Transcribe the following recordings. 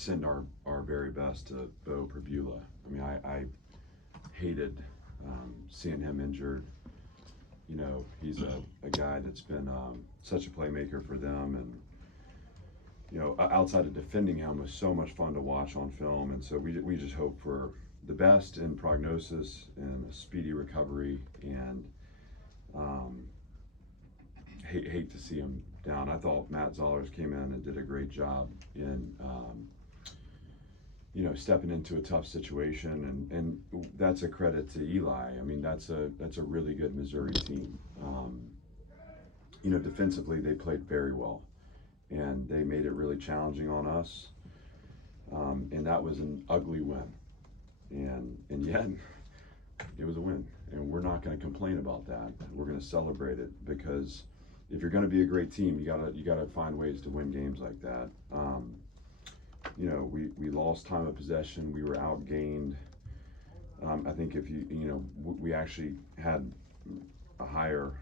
send our very best to Bo Perbula. I mean, I hated seeing him injured. You know, he's a guy that's been such a playmaker for them, and you know, outside of defending him was so much fun to watch on film. And so we just hope for the best in prognosis and a speedy recovery, and um, hate to see him down. I thought Matt Zollers came in and did a great job in you know, stepping into a tough situation, and that's a credit to Eli. I mean, that's a really good Missouri team. You know, defensively they played very well, and they made it really challenging on us. And that was an ugly win, and yet it was a win, and we're not going to complain about that. We're going to celebrate it, because if you're going to be a great team, you gotta find ways to win games like that. You know, we lost time of possession. We were outgained. I think if you know, we actually had a higher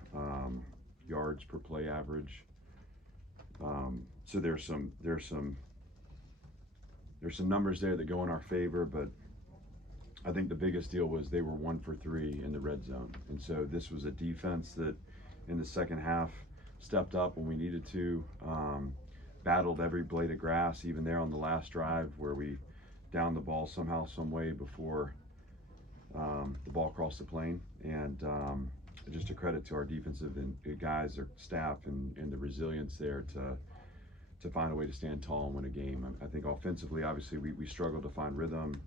yards per play average. So there's some numbers there that go in our favor, but I think the biggest deal was they were 1 for 3 in the red zone, and so this was a defense that in the second half stepped up when we needed to. Battled every blade of grass, even there on the last drive where we downed the ball somehow, some way before the ball crossed the plane. And just a credit to our defensive and guys, their staff, and the resilience there to find a way to stand tall and win a game. I think offensively, obviously, we struggled to find rhythm.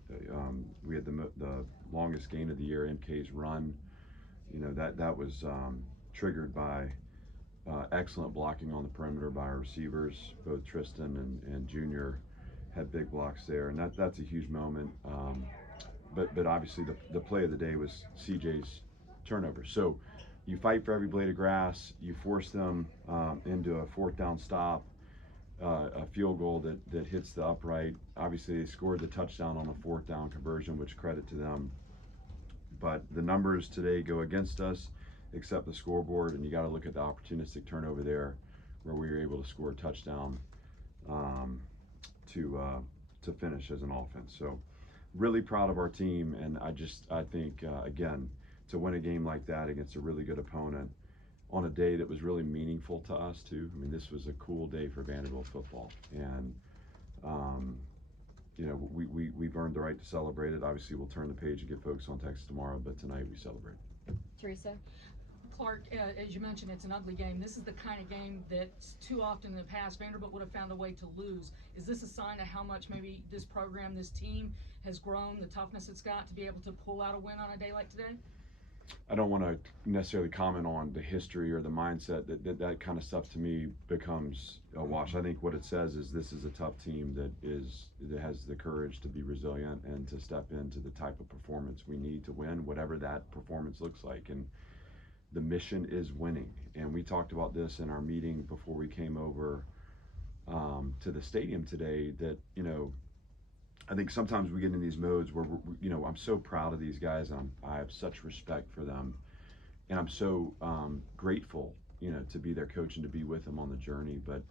We had the longest gain of the year, MK's run. You know, that was triggered by excellent blocking on the perimeter by our receivers. Both Tristan and Junior had big blocks there, and that's a huge moment. But obviously the play of the day was CJ's turnover. So you fight for every blade of grass. You force them into a 4th down stop, a field goal that hits the upright. Obviously they scored the touchdown on a 4th down conversion, which credit to them. But the numbers today go against us, except the scoreboard, and you got to look at the opportunistic turnover there, where we were able to score a touchdown to finish as an offense. So really proud of our team, and I think again, to win a game like that against a really good opponent on a day that was really meaningful to us too. I mean, this was a cool day for Vanderbilt football, and you know, we've earned the right to celebrate it. Obviously, we'll turn the page and get focused on Texas tomorrow, but tonight we celebrate. Teresa? Clark, as you mentioned, it's an ugly game. This is the kind of game that too often in the past Vanderbilt would have found a way to lose. Is this a sign of how much maybe this program, this team has grown, the toughness it's got to be able to pull out a win on a day like today? I don't want to necessarily comment on the history or the mindset. That kind of stuff to me becomes a wash. I think what it says is this is a tough team that has the courage to be resilient and to step into the type of performance we need to win, whatever that performance looks like. And the mission is winning. And we talked about this in our meeting before we came over to the stadium today, that, you know, I think sometimes we get in these modes where, you know, I'm so proud of these guys. I have such respect for them, and I'm so grateful, you know, to be their coach and to be with them on the journey. But,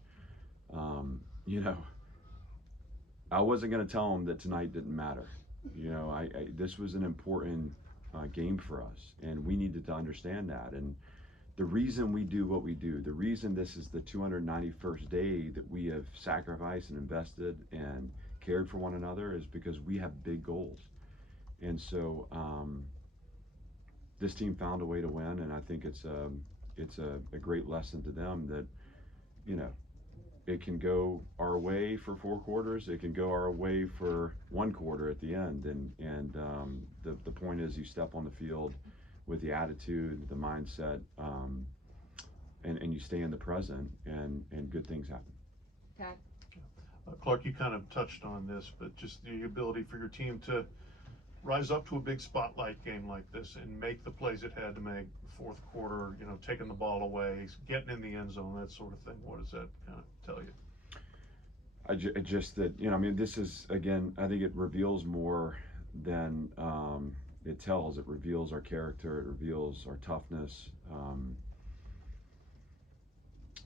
you know, I wasn't going to tell them that tonight didn't matter. You know, this was an important game for us, and we needed to understand that. And the reason we do what we do, the reason this is the 291st day that we have sacrificed and invested and cared for one another, is because we have big goals. And so this team found a way to win, and I think it's a great lesson to them that, you know, it can go our way for 4 quarters, it can go our way for 1 quarter at the end, and the point is you step on the field with the attitude, the mindset, and you stay in the present, and good things happen. Pat? Clark, you kind of touched on this, but just the ability for your team to rise up to a big spotlight game like this and make the plays it had to make, 4th quarter, you know, taking the ball away, getting in the end zone, that sort of thing. What does that kind of tell you? Just that, you know, I mean, this is, again, I think it reveals more than it tells. It reveals our character, it reveals our toughness.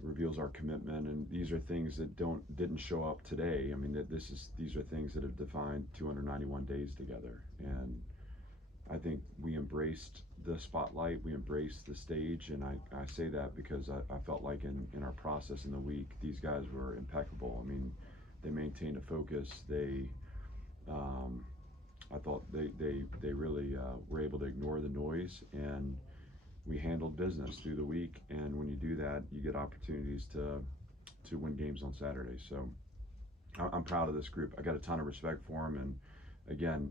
reveals our commitment, and these are things that didn't show up today. I mean, these are things that have defined 291 days together, and I think we embraced the spotlight, we embraced the stage, and I say that because I felt like in our process in the week, these guys were impeccable. I mean, they maintained a focus. I thought they really were able to ignore the noise, and we handled business through the week. And when you do that, you get opportunities to win games on Saturday. So I'm proud of this group. I got a ton of respect for them, and again,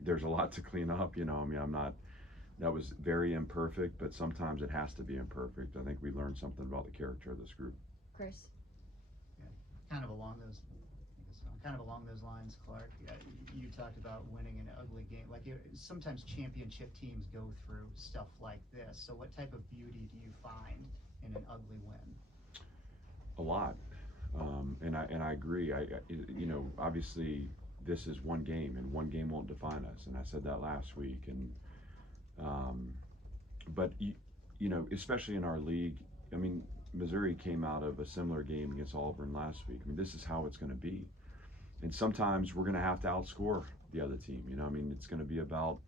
there's a lot to clean up. You know, I mean, that was very imperfect, but sometimes it has to be imperfect. I think we learned something about the character of this group. Chris? Yeah, kind of along those, lines, Clark. You talked about winning an ugly game. Like sometimes championship teams go through stuff like this. So what type of beauty do you find in an ugly win? A lot, and I agree. You know, obviously this is one game, and one game won't define us. And I said that last week. And but you know, especially in our league, I mean, Missouri came out of a similar game against Auburn last week. I mean, this is how it's going to be. And sometimes we're going to have to outscore the other team. You know, I mean, it's going to be about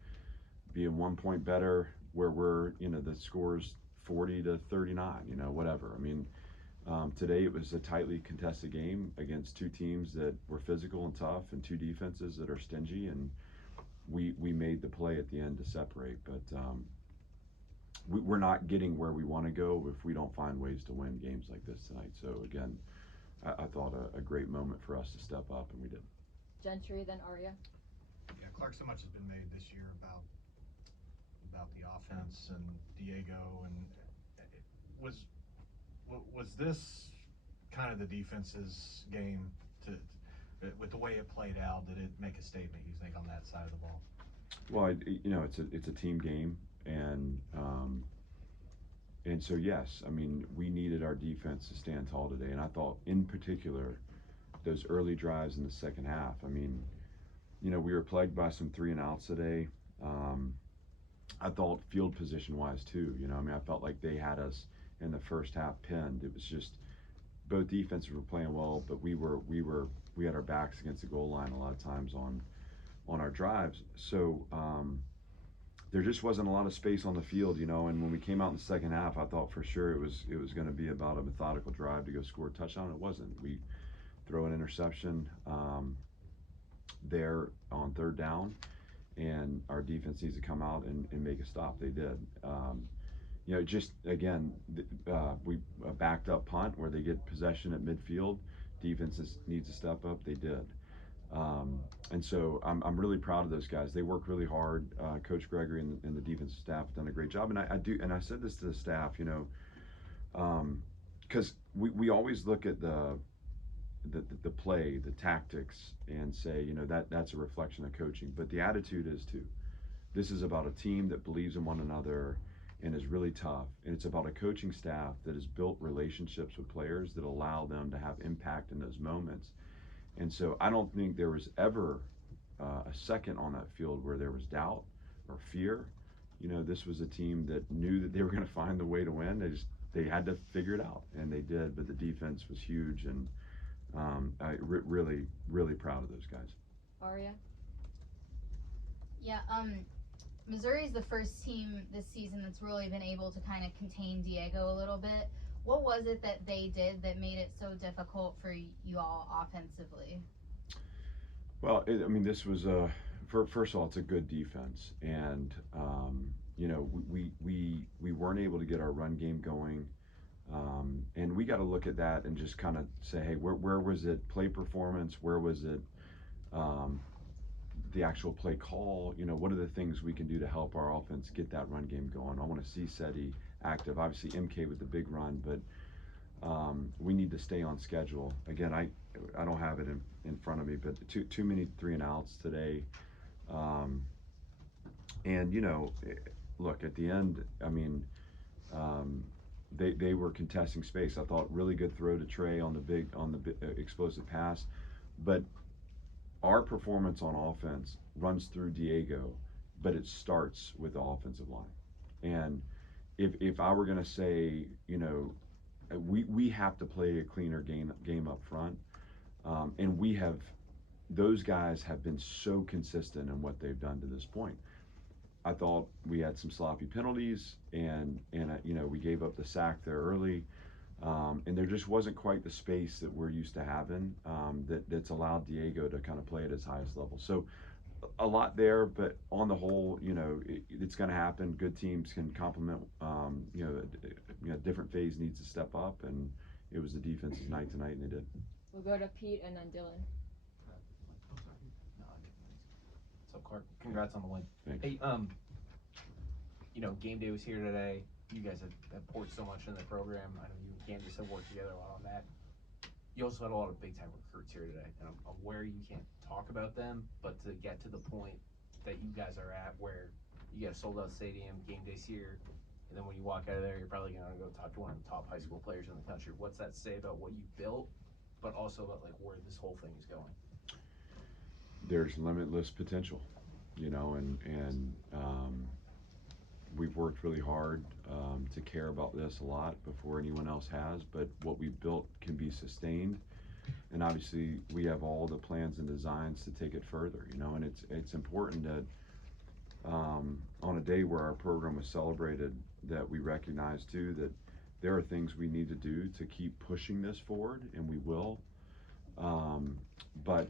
being 1 point better where we're, you know, the score's 40-39, you know, whatever. I mean, today it was a tightly contested game against two teams that were physical and tough, and two defenses that are stingy, and we made the play at the end to separate. But we're not getting where we want to go if we don't find ways to win games like this tonight. So again, I thought a great moment for us to step up, and we did. Gentry, then Aria. Yeah, Clark, so much has been made this year about the offense and Diego, and was this kind of the defense's game with the way it played out? Did it make a statement, you think, on that side of the ball? Well, you know, it's a team game, and so yes, I mean, we needed our defense to stand tall today, and I thought in particular those early drives in the second half. I mean, you know, we were plagued by some 3 and outs today. I thought field position wise too. You know, I mean, I felt like they had us in the first half pinned. It was just both defenses were playing well, but we had our backs against the goal line a lot of times on our drives. So there just wasn't a lot of space on the field, you know. And when we came out in the second half, I thought for sure it was going to be about a methodical drive to go score a touchdown. It wasn't. We throw an interception there on third down, and our defense needs to come out and make a stop. They did. You know, just again, we backed up punt where they get possession at midfield. Defenses needs to step up. They did. And so I'm really proud of those guys. They work really hard. Coach Gregory and the defensive staff have done a great job. And I said this to the staff, you know, because we always look at the play, the tactics, and say, you know, that's a reflection of coaching. But the attitude is too. This is about a team that believes in one another and is really tough. And it's about a coaching staff that has built relationships with players that allow them to have impact in those moments. And so I don't think there was ever a second on that field where there was doubt or fear. You know, this was a team that knew that they were going to find the way to win. They had to figure it out, and they did. But the defense was huge, and really, really proud of those guys. Aria? Yeah, Missouri's the first team this season that's really been able to kind of contain Diego a little bit. What was it that they did that made it so difficult for you all offensively? Well, I mean, this was first of all, it's a good defense, and you know, we weren't able to get our run game going, and we got to look at that and just kind of say, hey, where was it play performance? Where was it the actual play call? You know, what are the things we can do to help our offense get that run game going? I want to see Seti active. Obviously, MK with the big run, but we need to stay on schedule. Again, I don't have it in front of me, but too many 3 and outs today. And you know, look, at the end, I mean, they were contesting space. I thought really good throw to Trey on the explosive pass, but our performance on offense runs through Diego, but it starts with the offensive line. And if I were going to say, you know, we have to play a cleaner game up front, and those guys have been so consistent in what they've done to this point. I thought we had some sloppy penalties, and we gave up the sack there early, and there just wasn't quite the space that we're used to having, that's allowed Diego to kind of play at his highest level. So a lot there, but on the whole, it's going to happen. Good teams can complement. Different phase needs to step up, and it was the defense's night tonight, and they did. We'll go to Pete and then Dylan. What's up, Clark? Congrats on the win. Thanks. Hey, game day was here today. You guys have poured so much in the program. I know you and Candace have worked together a lot on that. You also had a lot of big time recruits here today, and I'm aware you can't talk about them, but to get to the point that you guys are at, where you got a sold out stadium, game day's here, and then when you walk out of there, you're probably gonna go talk to one of the top high school players in the country. What's that say about what you built, but also about like where this whole thing is going? There's limitless potential, and we've worked really hard to care about this a lot before anyone else has, but what we've built can be sustained, and obviously we have all the plans and designs to take it further, and it's important that on a day where our program was celebrated, that we recognize too that there are things we need to do to keep pushing this forward, and we will, but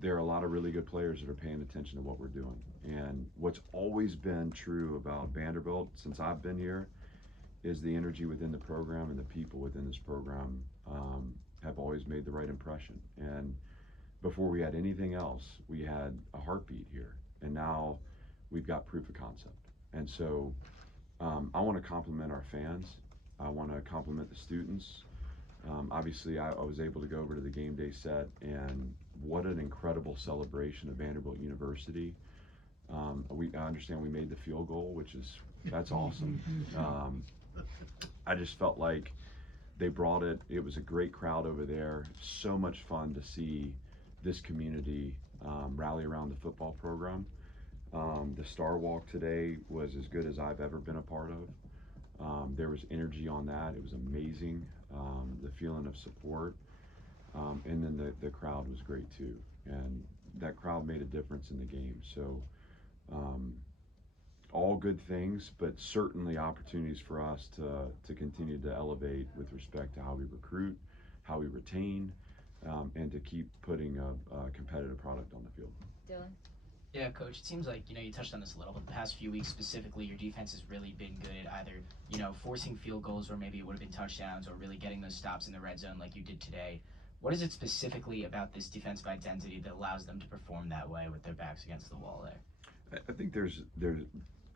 there are a lot of really good players that are paying attention to what we're doing. And what's always been true about Vanderbilt since I've been here is the energy within the program, and the people within this program have always made the right impression. And before we had anything else, we had a heartbeat here, and now we've got proof of concept. And so I want to compliment our fans. I want to compliment the students. Obviously, I was able to go over to the game day set, and what an incredible celebration of Vanderbilt University. I understand we made the field goal, that's awesome. I just felt like they brought it. It was a great crowd over there. So much fun to see this community rally around the football program. The Star Walk today was as good as I've ever been a part of. There was energy on that. It was amazing. The feeling of support. And then the crowd was great too. And that crowd made a difference in the game. So all good things, but certainly opportunities for us to continue to elevate with respect to how we recruit, how we retain, and to keep putting a competitive product on the field. Dylan. Yeah, Coach, it seems like, you touched on this a little, but the past few weeks specifically, your defense has really been good at either, forcing field goals, or maybe it would have been touchdowns, or really getting those stops in the red zone like you did today. What is it specifically about this defensive identity that allows them to perform that way with their backs against the wall there? I think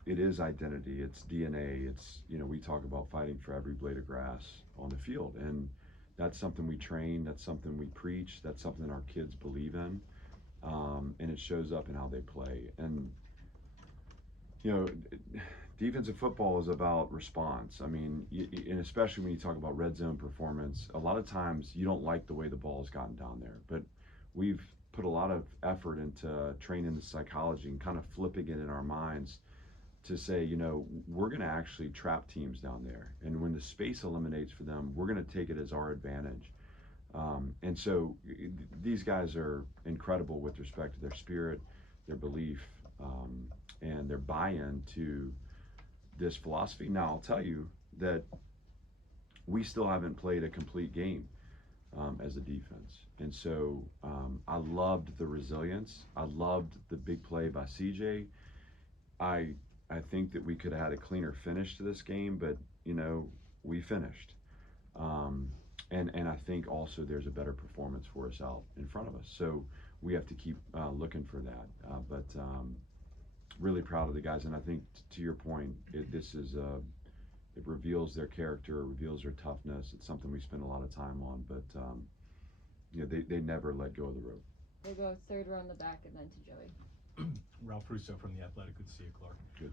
it is identity, it's DNA, it's, we talk about fighting for every blade of grass on the field, and that's something we train, that's something we preach, that's something our kids believe in, and it shows up in how they play. And, defensive football is about response. I mean, and especially when you talk about red zone performance, a lot of times you don't like the way the ball's gotten down there, but we've put a lot of effort into training the psychology and kind of flipping it in our minds to say, we're going to actually trap teams down there, and when the space eliminates for them, we're going to take it as our advantage. And so these guys are incredible with respect to their spirit, their belief, and their buy-in to this philosophy. Now, I'll tell you that we still haven't played a complete game as a defense. And so I loved the resilience. I loved the big play by CJ. I think that we could have had a cleaner finish to this game, but, we finished. And I think also there's a better performance for us out in front of us. So we have to keep looking for that. But really proud of the guys. And I think to your point, it reveals their character, it reveals their toughness. It's something we spend a lot of time on, but they never let go of the rope. We'll go third row in the back and then to Joey. Ralph Russo from The Athletic. Good to see you, Clark. Good.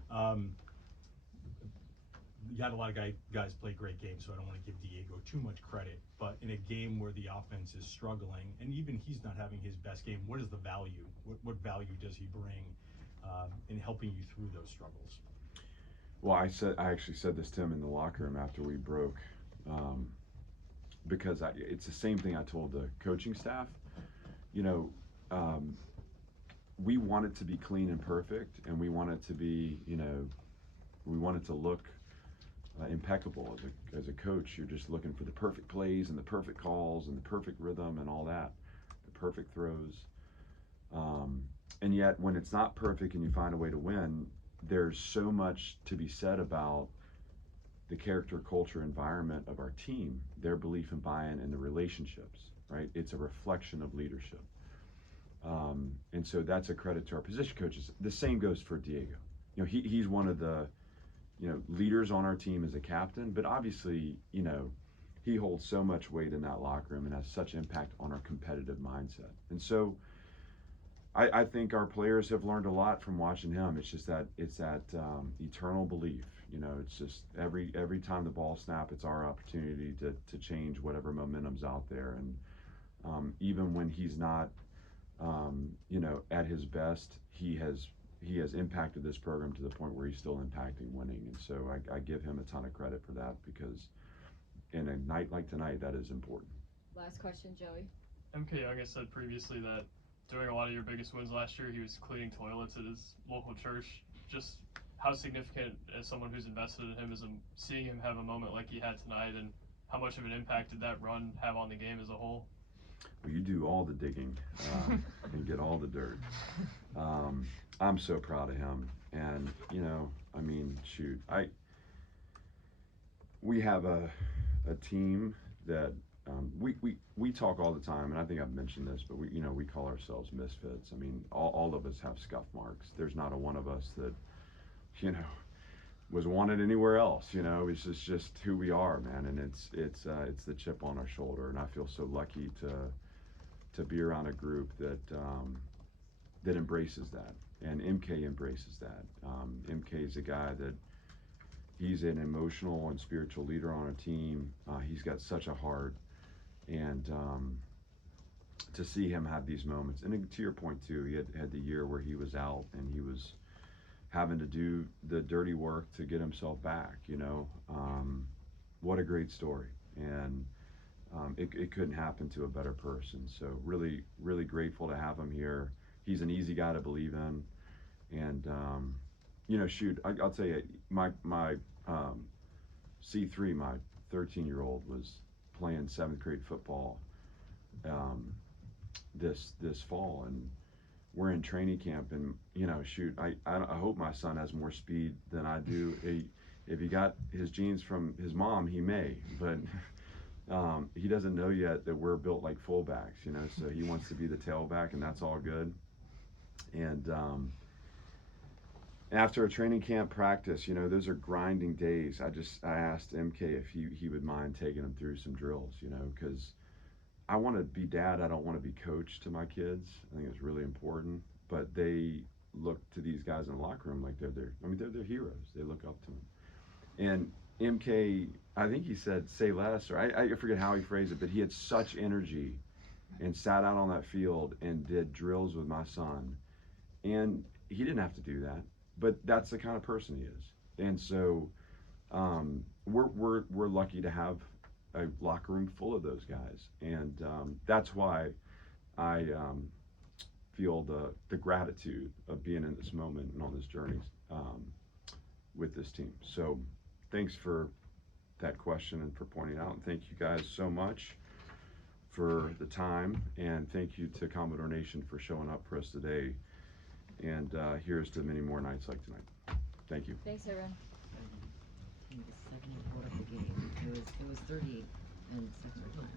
You had a lot of guys play great games, so I don't want to give Diego too much credit. But in a game where the offense is struggling, and even he's not having his best game, what is the value? What value does he bring in helping you through those struggles? Well, I actually said this to him in the locker room after we broke because it's the same thing I told the coaching staff. You know, we want it to be clean and perfect, and we want it to be, you know, we want it to look impeccable. As a coach, you're just looking for the perfect plays and the perfect calls and the perfect rhythm and all that, the perfect throws. And yet, when it's not perfect and you find a way to win, there's so much to be said about the character, culture, environment of our team, their belief and buy-in, and the relationships, right? It's a reflection of leadership. And so that's a credit to our position coaches. The same goes for Diego. You know, he's one of the, you know, leaders on our team as a captain, but obviously, you know, he holds so much weight in that locker room and has such impact on our competitive mindset. And so I think our players have learned a lot from watching him. It's just that eternal belief. You know, it's just every time the ball snap, it's our opportunity to change whatever momentum's out there. And even when he's not, you know, at his best, he has impacted this program to the point where he's still impacting winning. And so I give him a ton of credit for that, because in a night like tonight, that is important. Last question, Joey. MK Young has said previously that during a lot of your biggest wins last year, he was cleaning toilets at his local church. Just how significant, as someone who's invested in him, is seeing him have a moment like he had tonight, and how much of an impact did that run have on the game as a whole? Well, you do all the digging and get all the dirt. I'm so proud of him, and you know, I mean, shoot, we have a team that we talk all the time, and I think I've mentioned this, but we call ourselves misfits. I mean, all of us have scuff marks. There's not a one of us that, you know, was wanted anywhere else. You know, it's just who we are, man, and it's the chip on our shoulder, and I feel so lucky to be around a group that embraces that, and MK embraces that. MK is a guy that he's an emotional and spiritual leader on a team. He's got such a heart, and to see him have these moments, and to your point too, he had the year where he was out and he was having to do the dirty work to get himself back. You know, what a great story, and it couldn't happen to a better person. So really, really grateful to have him here. He's an easy guy to believe in, and you know, shoot, I'll tell you, my C3, my 13-year-old, was playing 7th grade football this fall, and we're in training camp, and you know, shoot, I hope my son has more speed than I do. If he got his genes from his mom, he may, but he doesn't know yet that we're built like fullbacks, you know, so he wants to be the tailback, and that's all good. And after a training camp practice, you know, those are grinding days. I asked MK if he would mind taking him through some drills, you know, because I want to be dad. I don't want to be coach to my kids. I think it's really important. But they look to these guys in the locker room like they're their heroes. They look up to them. And MK, I think he said, say less, or I forget how he phrased it, but he had such energy and sat out on that field and did drills with my son. And he didn't have to do that, but that's the kind of person he is. And so we're lucky to have a locker room full of those guys, and that's why I feel the gratitude of being in this moment and on this journey with this team. So thanks for that question and for pointing out, and thank you guys so much for the time, and thank you to Commodore Nation for showing up for us today, and here's to many more nights like tonight. Thank you. Thanks, everyone. In the second quarter of the game, it was 38 in the second time.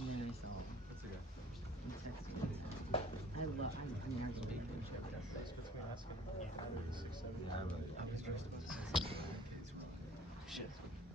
And then I saw him. He texted me. I mean, I